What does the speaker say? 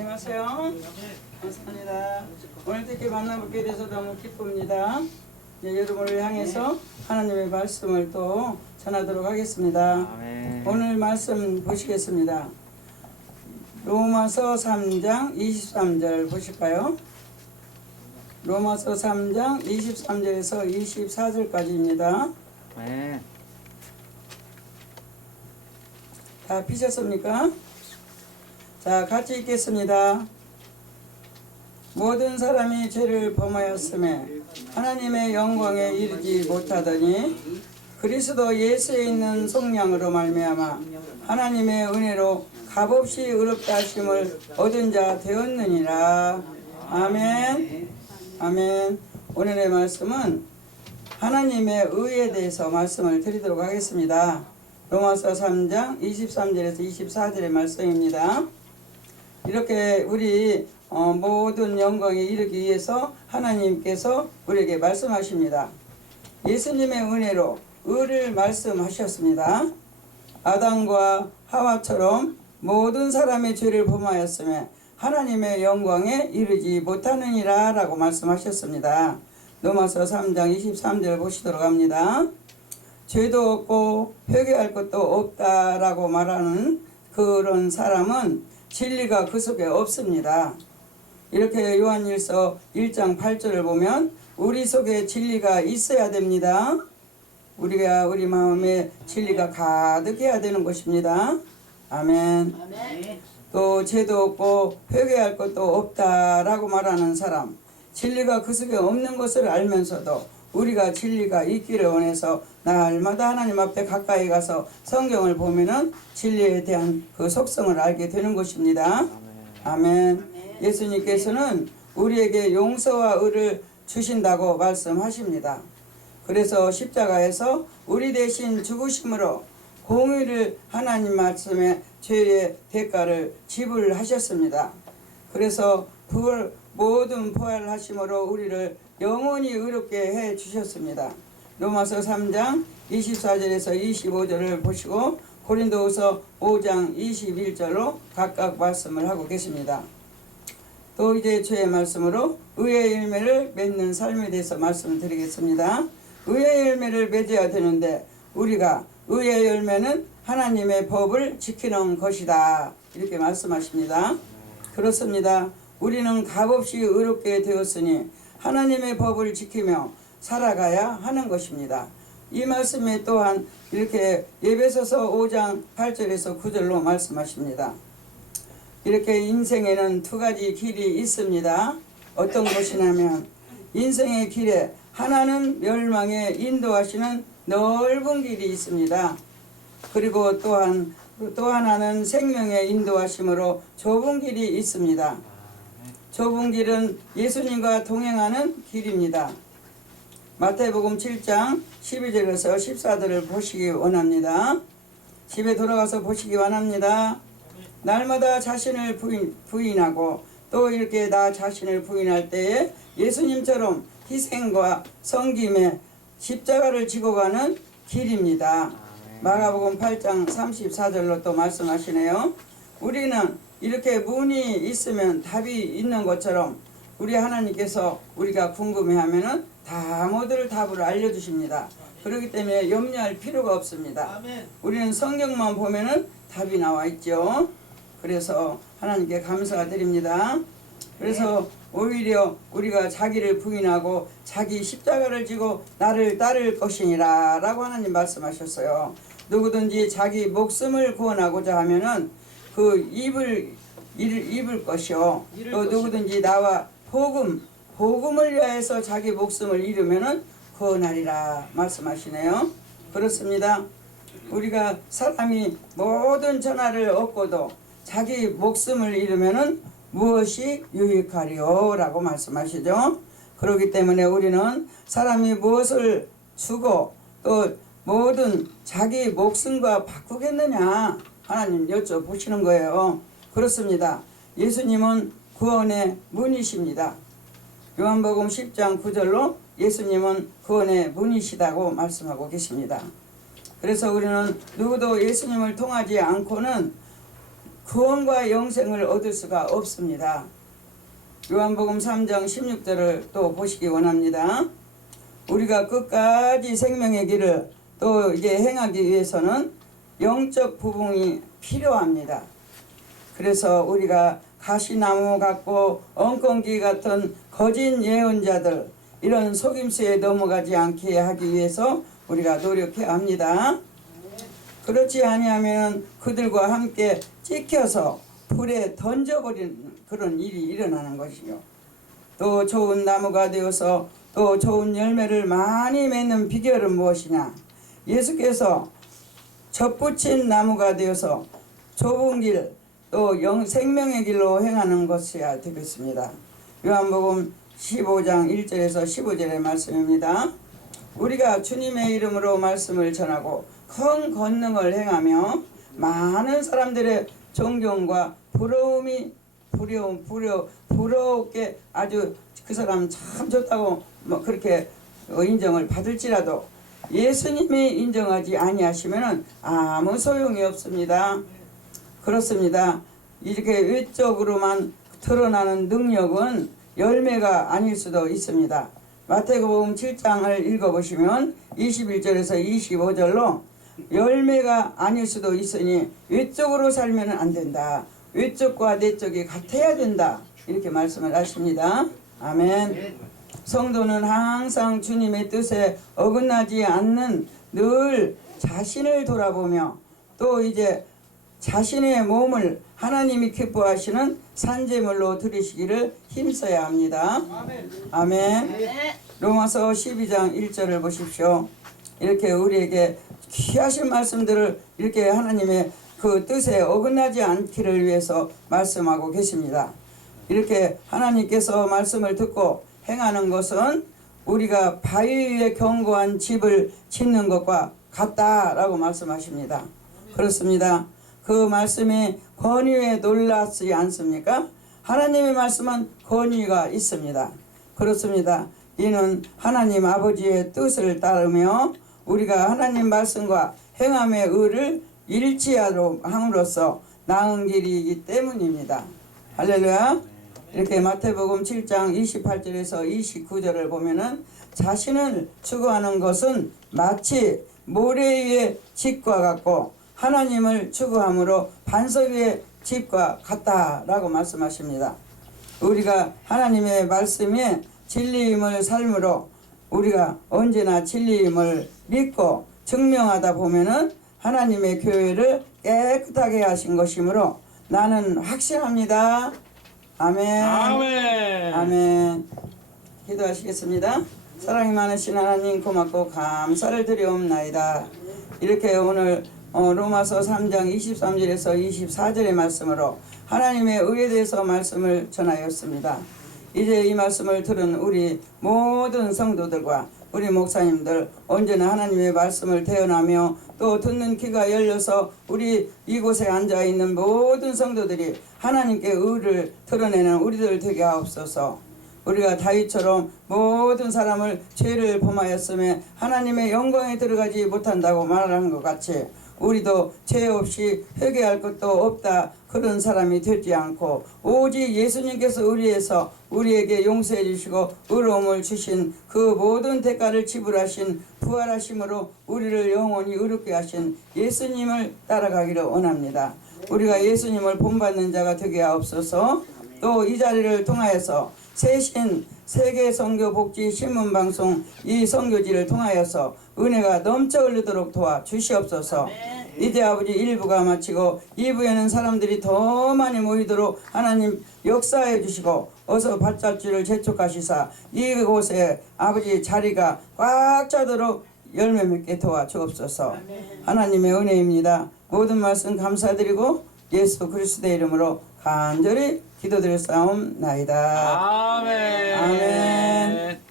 안녕하세요. 감사합니다. 오늘 이렇게 만나뵙게 돼서 너무 기쁩니다. 여러분을 향해서 하나님의 말씀을 또 전하도록 하겠습니다. 아멘. 오늘 말씀 보시겠습니다. 로마서 3장 23절 보실까요? 로마서 3장 23절에서 24절까지입니다. 아멘. 다 피셨습니까? 자, 같이 읽겠습니다. 모든 사람이 죄를 범하였음에 하나님의 영광에 이르지 못하더니 그리스도 예수에 있는 속량으로 말미암아 하나님의 은혜로 값없이 의롭다 하심을 얻은 자 되었느니라. 아멘. 아멘. 오늘의 말씀은 하나님의 의에 대해서 말씀을 드리도록 하겠습니다. 로마서 3장 23절에서 24절의 말씀입니다. 이렇게 우리 모든 영광에 이르기 위해서 하나님께서 우리에게 말씀하십니다. 예수님의 은혜로 의를 말씀하셨습니다. 아담과 하와처럼 모든 사람의 죄를 범하였음에 하나님의 영광에 이르지 못하느니라 라고 말씀하셨습니다. 로마서 3장 23절 보시도록 합니다. 죄도 없고 회개할 것도 없다라고 말하는 그런 사람은 진리가 그 속에 없습니다. 이렇게 요한일서 1장 8절을 보면 우리 속에 진리가 있어야 됩니다. 우리가 우리 마음에 진리가 가득해야 되는 것입니다. 아멘. 또 죄도 없고 회개할 것도 없다라고 말하는 사람, 진리가 그 속에 없는 것을 알면서도 우리가 진리가 있기를 원해서 날마다 하나님 앞에 가까이 가서 성경을 보면은 진리에 대한 그 속성을 알게 되는 것입니다. 아멘. 예수님께서는 우리에게 용서와 의를 주신다고 말씀하십니다. 그래서 십자가에서 우리 대신 죽으심으로 공의를 하나님 말씀에 죄의 대가를 지불하셨습니다. 그래서 모든 부활하심으로 우리를 영원히 의롭게 해 주셨습니다. 로마서 3장 24절에서 25절을 보시고 고린도후서 5장 21절로 각각 말씀을 하고 계십니다. 또 이제 주의 말씀으로 의의 열매를 맺는 삶에 대해서 말씀을 드리겠습니다. 의의 열매를 맺어야 되는데 우리가 의의 열매는 하나님의 법을 지키는 것이다. 이렇게 말씀하십니다. 그렇습니다. 우리는 값없이 의롭게 되었으니 하나님의 법을 지키며 살아가야 하는 것입니다. 이 말씀에 또한 이렇게 에베소서 5장 8절에서 9절로 말씀하십니다. 이렇게 인생에는 두 가지 길이 있습니다. 어떤 것이냐면 인생의 길에 하나는 멸망에 인도하시는 넓은 길이 있습니다. 그리고 또 하나는 생명에 인도하심으로 좁은 길이 있습니다. 좁은 길은 예수님과 동행하는 길입니다. 마태복음 7장 12절에서 14절을 보시기 원합니다. 집에 돌아가서 보시기 원합니다. 날마다 자신을 부인하고 또 이렇게 나 자신을 부인할 때에 예수님처럼 희생과 섬김에 십자가를 지고 가는 길입니다. 마가복음 8장 34절로 또 말씀하시네요. 우리는 이렇게 문이 있으면 답이 있는 것처럼 우리 하나님께서 우리가 궁금해하면은 다 모든 답을 알려주십니다. 그렇기 때문에 염려할 필요가 없습니다. 우리는 성경만 보면은 답이 나와 있죠. 그래서 하나님께 감사가 드립니다. 그래서 오히려 우리가 자기를 부인하고 자기 십자가를 지고 나를 따를 것이니라 라고 하나님 말씀하셨어요. 누구든지 자기 목숨을 구원하고자 하면은 그 입을 것이요. 또 누구든지 나와 복음을 위하여서 자기 목숨을 잃으면은 구원하리라 말씀하시네요. 그렇습니다. 우리가 사람이 모든 전하를 얻고도 자기 목숨을 잃으면은 무엇이 유익하리요? 라고 말씀하시죠. 그렇기 때문에 우리는 사람이 무엇을 주고 또 모든 자기 목숨과 바꾸겠느냐 하나님 여쭤보시는 거예요. 그렇습니다. 예수님은 구원의 문이십니다. 요한복음 10장 9절로 예수님은 구원의 문이시다고 말씀하고 계십니다. 그래서 우리는 누구도 예수님을 통하지 않고는 구원과 영생을 얻을 수가 없습니다. 요한복음 3장 16절을 또 보시기 원합니다. 우리가 끝까지 생명의 길을 또 이제 행하기 위해서는 영적 부흥이 필요합니다. 그래서 우리가 가시나무 같고 엉겅기 같은 거짓 예언자들 이런 속임수에 넘어가지 않게 하기 위해서 우리가 노력해야 합니다. 그렇지 아니하면 그들과 함께 찍혀서 불에 던져버리는 그런 일이 일어나는 것이요. 또 좋은 나무가 되어서 또 좋은 열매를 많이 맺는 비결은 무엇이냐? 예수께서 접붙인 나무가 되어서 좁은 길, 또 생명의 길로 행하는 것이야 되겠습니다. 요한복음 15장 1절에서 15절의 말씀입니다. 우리가 주님의 이름으로 말씀을 전하고 큰 권능을 행하며 많은 사람들의 존경과 부러우게 아주 그 사람 참 좋다고 뭐 그렇게 인정을 받을지라도 예수님이 인정하지 아니하시면은 아무 소용이 없습니다. 그렇습니다. 이렇게 외적으로만 드러나는 능력은 열매가 아닐 수도 있습니다. 마태복음 7장을 읽어보시면 21절에서 25절로 열매가 아닐 수도 있으니 외적으로 살면 안 된다. 외적과 내적이 같아야 된다. 이렇게 말씀을 하십니다. 아멘. 성도는 항상 주님의 뜻에 어긋나지 않는 늘 자신을 돌아보며 또 이제 자신의 몸을 하나님이 기뻐하시는 산제물로 드리시기를 힘써야 합니다. 아멘. 로마서 12장 1절을 보십시오. 이렇게 우리에게 귀하신 말씀들을 이렇게 하나님의 그 뜻에 어긋나지 않기를 위해서 말씀하고 계십니다. 이렇게 하나님께서 말씀을 듣고 행하는 것은 우리가 바위 위에 견고한 집을 짓는 것과 같다라고 말씀하십니다. 그렇습니다. 그 말씀이 권위에 놀랐지 않습니까? 하나님의 말씀은 권위가 있습니다. 그렇습니다. 이는 하나님 아버지의 뜻을 따르며 우리가 하나님 말씀과 행함의 의를 일치함으로써 나은 길이기 때문입니다. 할렐루야. 이렇게 마태복음 7장 28절에서 29절을 보면은 자신을 추구하는 것은 마치 모래 위의 집과 같고 하나님을 추구함으로 반석 위의 집과 같다라고 말씀하십니다. 우리가 하나님의 말씀에 진리임을 삶으로 우리가 언제나 진리임을 믿고 증명하다 보면은 하나님의 교회를 깨끗하게 하신 것이므로 나는 확신합니다. 아멘. 아멘. 아멘. 기도하시겠습니다. 사랑이 많으신 하나님 고맙고 감사를 드리옵나이다. 이렇게 오늘 로마서 3장 23절에서 24절의 말씀으로 하나님의 의에 대해서 말씀을 전하였습니다. 이제 이 말씀을 들은 우리 모든 성도들과 우리 목사님들 언제나 하나님의 말씀을 대언하며 또 듣는 귀가 열려서 우리 이곳에 앉아있는 모든 성도들이 하나님께 의를 드러내는 우리들 되게 하옵소서. 우리가 다윗처럼 모든 사람을 죄를 범하였음에 하나님의 영광에 들어가지 못한다고 말한 것 같이 우리도 죄 없이 회개할 것도 없다 그런 사람이 되지 않고 오직 예수님께서 우리에게 용서해 주시고 의로움을 주신 그 모든 대가를 지불하신 부활하심으로 우리를 영원히 의롭게 하신 예수님을 따라가기를 원합니다. 우리가 예수님을 본받는 자가 되게 하옵소서. 또 이 자리를 통하여서 세신 세계 선교 복지 신문 방송 이 선교지를 통하여서 은혜가 넘쳐 흐르도록 도와 주시옵소서. 이제 아버지 1부가 마치고 2부에는 사람들이 더 많이 모이도록 하나님 역사해 주시고 어서 발자취를 재촉하시사 이곳에 아버지 자리가 꽉 차도록 열매 맺게 도와 주옵소서. 하나님의 은혜입니다. 모든 말씀 감사드리고 예수 그리스도의 이름으로 간절히 기도드렸사옵나이다. 아멘. 아멘.